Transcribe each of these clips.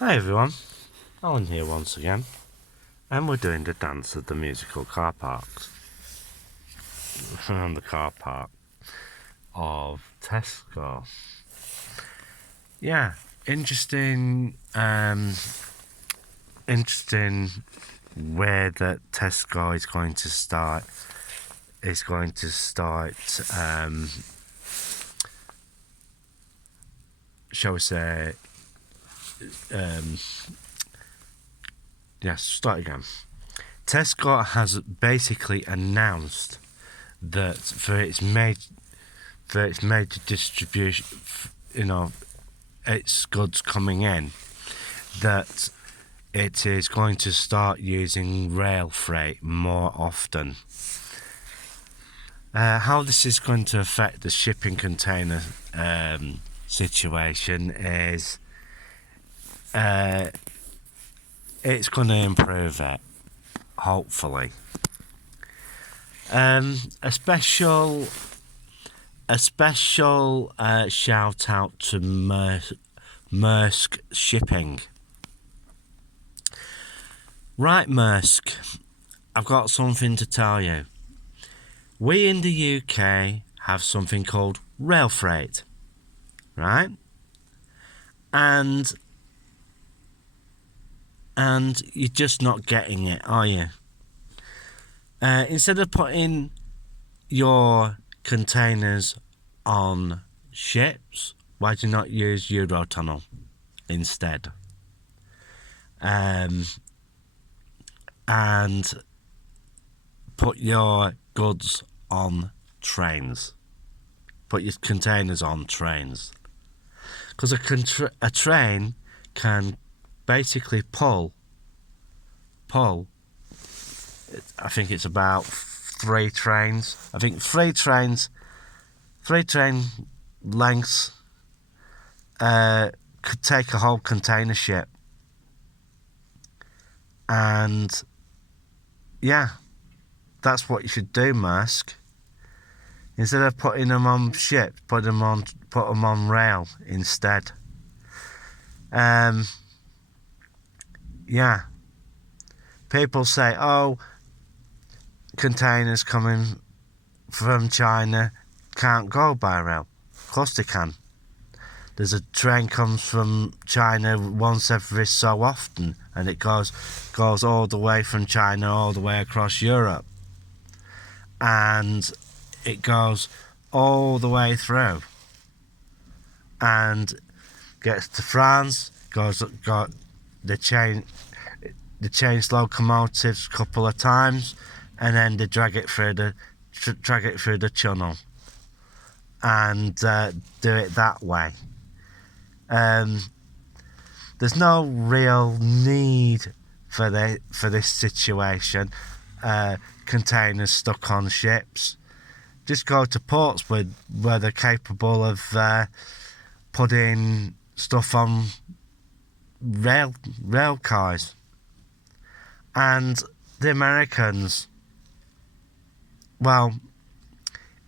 Hi everyone, Alan here once again, and we're doing the dance of the musical car parks around the car park of Tesco. Yeah, interesting where that Tesco is going to start. Shall we say, start again. Tesco has basically announced that for its major distribution, its goods coming in, that it is going to start using rail freight more often. How this is going to affect the shipping container situation is it's going to improve it, hopefully. A special shout out to Maersk Shipping. Right, Maersk, I've got something to tell you. We in the UK have something called rail freight, right? And you're just not getting it, are you? Instead of putting your containers on ships, why do you not use Eurotunnel instead? And put your goods on trains. Put your containers on trains. Because a train can basically pull, I think it's about 3 trains. I think 3 train lengths could take a whole container ship. And yeah, that's what you should do, Maersk. Instead of putting them on ships, put them on rail instead. Yeah. People say, oh, containers coming from China can't go by rail. Of course they can. There's a train comes from China once every so often, and it goes all the way from China all the way across Europe, and it goes all the way through, and gets to France. Got the change locomotives a couple of times, and then they drag it through the channel, and do it that way. There's no real need for this situation. Containers stuck on ships. Just go to ports where they're capable of putting stuff on rail cars. And the Americans, well,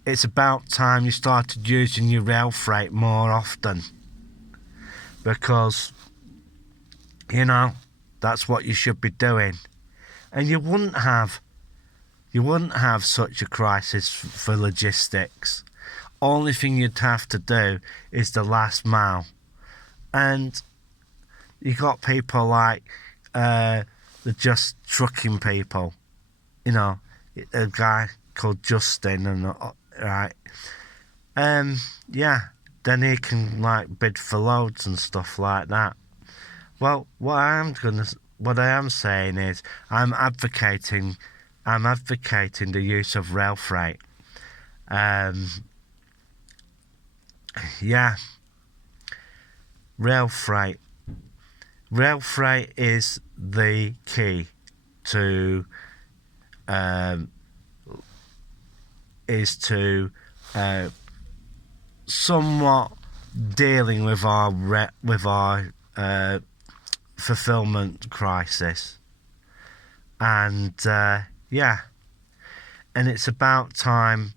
it's about time you started using your rail freight more often, because that's what you should be doing, and you wouldn't have such a crisis for logistics. Only thing you'd have to do is the last mile, and you got people like the Just Trucking people, a guy called Justin, and right, then he can bid for loads and stuff like that. Well, what I am saying is I'm advocating the use of rail freight. Rail freight. Rail freight is the key to somewhat dealing with our fulfillment crisis, and and it's about time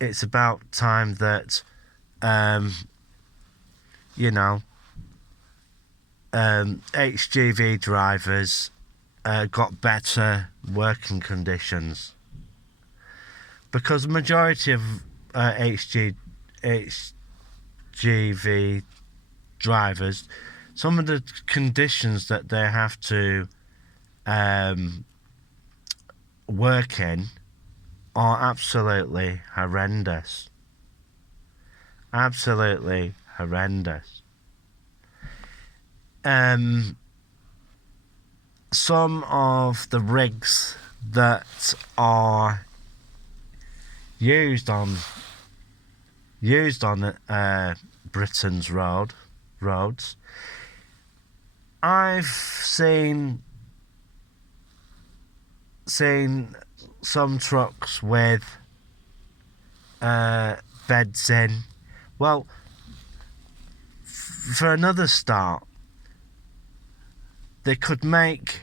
that HGV drivers got better working conditions, because the majority of HGV drivers, some of the conditions that they have to work in are absolutely horrendous. Absolutely horrendous. Some of the rigs that are used on Britain's roads, I've seen some trucks with beds in. Well, for another start, they could make,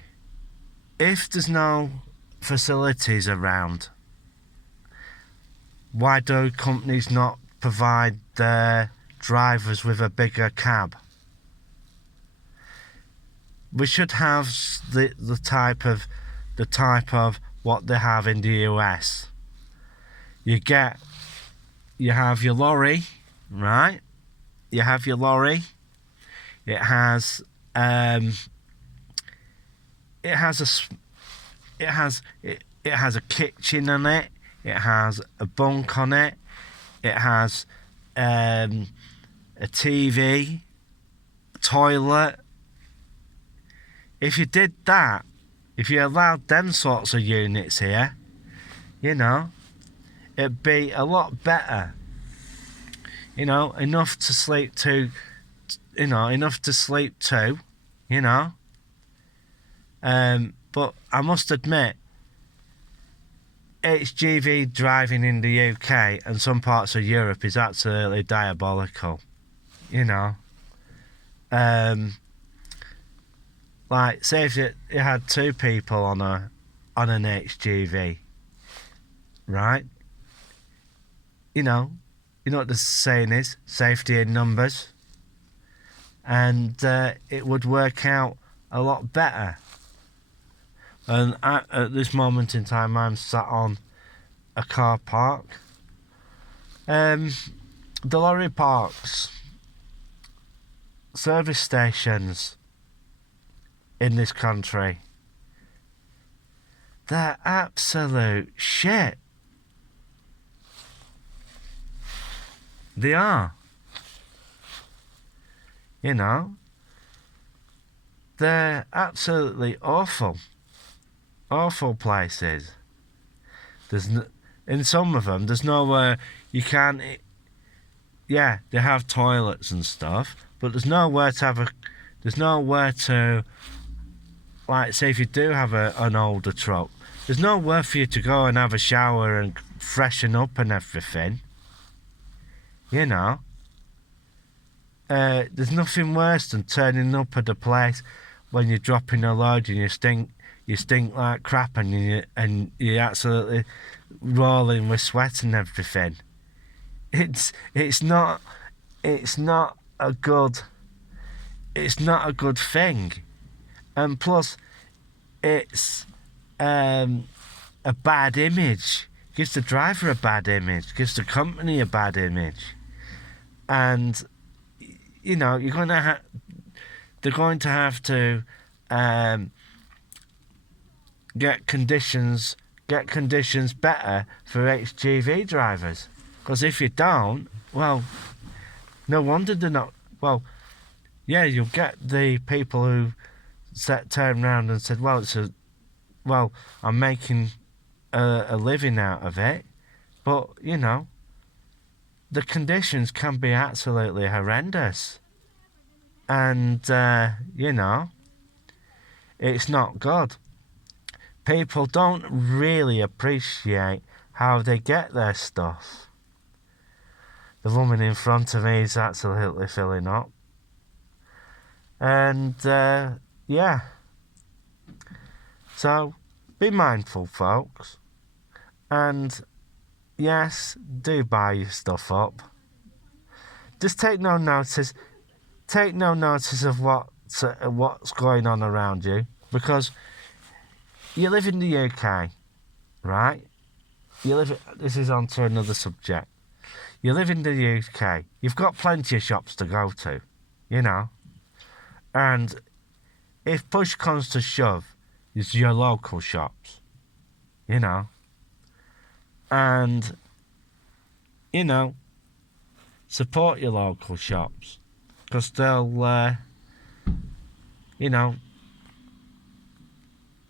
if there's no facilities around, why do companies not provide their drivers with a bigger cab? We should have the type of what they have in the US. You have your lorry, right? You have your lorry. It has a kitchen on it. It has a bunk on it. It has a TV, toilet. If you did that, if you allowed them sorts of units here, it'd be a lot better. Enough to sleep to. But I must admit, HGV driving in the UK and some parts of Europe is absolutely diabolical. Like, say if you had two people on an HGV, right? You know what the saying is, safety in numbers. And it would work out a lot better. And at this moment in time, I'm sat on a car park. The lorry parks, service stations in this country, they're absolute shit. They are. They're absolutely awful. Awful places. In some of them, there's nowhere you can't. Yeah, they have toilets and stuff, but there's nowhere to like, say if you do have an older truck, there's nowhere for you to go and have a shower and freshen up and everything. There's nothing worse than turning up at a place when you're dropping a load and you stink like crap and you're absolutely rolling with sweat and everything. It's not a good thing, and plus it's a bad image. Gives the driver a bad image, gives the company a bad image, and they're going to have to get conditions better for HGV drivers. Because if you don't, well, no wonder they're not. Well, yeah, you'll get the people who turned around and said, well, I'm making a living out of it, but the conditions can be absolutely horrendous, and it's not good. People don't really appreciate how they get their stuff. The woman in front of me is absolutely filling up. And, yeah. So, be mindful, folks. And, yes, do buy your stuff up. Just take no notice of what what's going on around you, because you live in the UK, right? This is on to another subject. You live in the UK. You've got plenty of shops to go to, you know. And if push comes to shove, it's your local shops, you know. And, you know, support your local shops, because they'll, you know,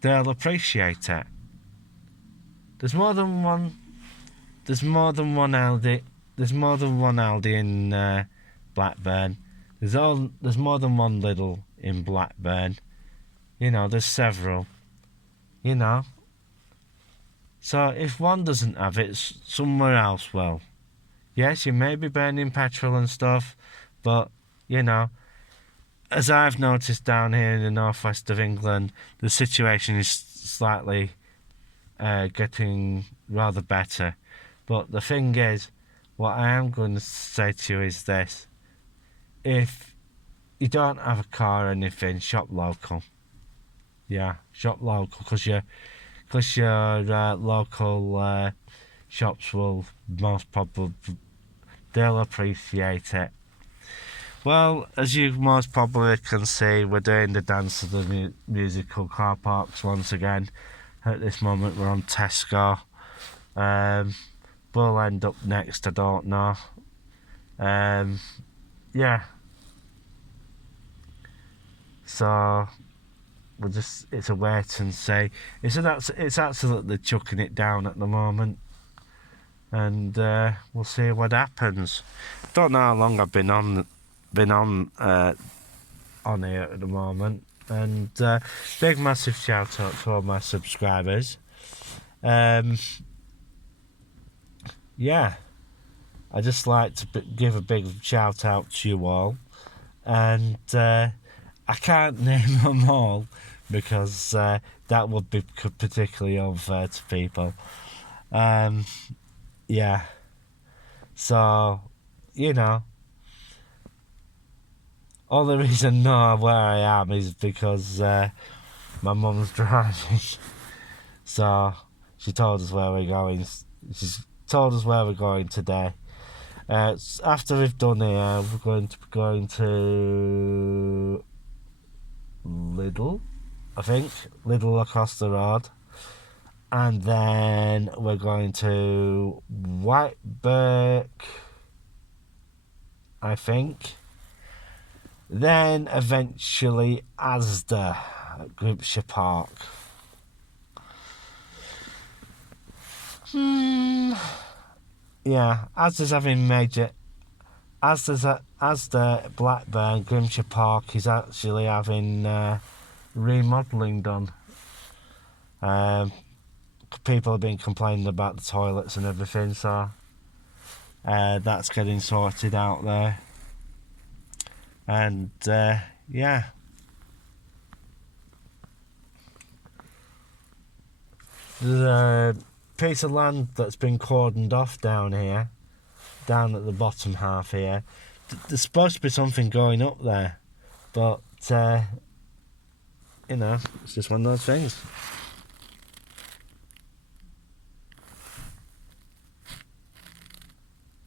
they'll appreciate it. There's more than one Aldi. There's more than one Aldi in Blackburn. There's more than one Lidl in Blackburn. You know, there's several. You know. So if one doesn't have it, somewhere else will. Yes, you may be burning petrol and stuff, but, you know, as I've noticed down here in the northwest of England, the situation is slightly getting rather better. But the thing is, what I am going to say to you is this. If you don't have a car or anything, shop local. Yeah, shop local, because your local shops will most probably, they'll appreciate it. Well, as you most probably can see, we're doing the dance of the musical car parks once again. At this moment, we're on Tesco. We'll end up next, I don't know. Yeah. So it's a wait and see. It's absolutely chucking it down at the moment, and we'll see what happens. Don't know how long I've been on here at the moment, and big massive shout out to all my subscribers. Yeah, I just like to give a big shout out to you all, and I can't name them all because that would be particularly unfair to people. Yeah, so, you know, only reason I know where I am is because my mum's driving. So she told us where we're going. She's told us where we're going today. After we've done here, we're going to be going to Lidl, I think. Lidl across the road. And then we're going to Whiteburk, I think. Then eventually Asda at Grimshire Park. Yeah, Asda's having Asda Blackburn, Grimshire Park is actually having remodelling done. People have been complaining about the toilets and everything, so that's getting sorted out there. And yeah, there's a piece of land that's been cordoned off down here, down at the bottom half here. There's supposed to be something going up there, but you know, it's just one of those things.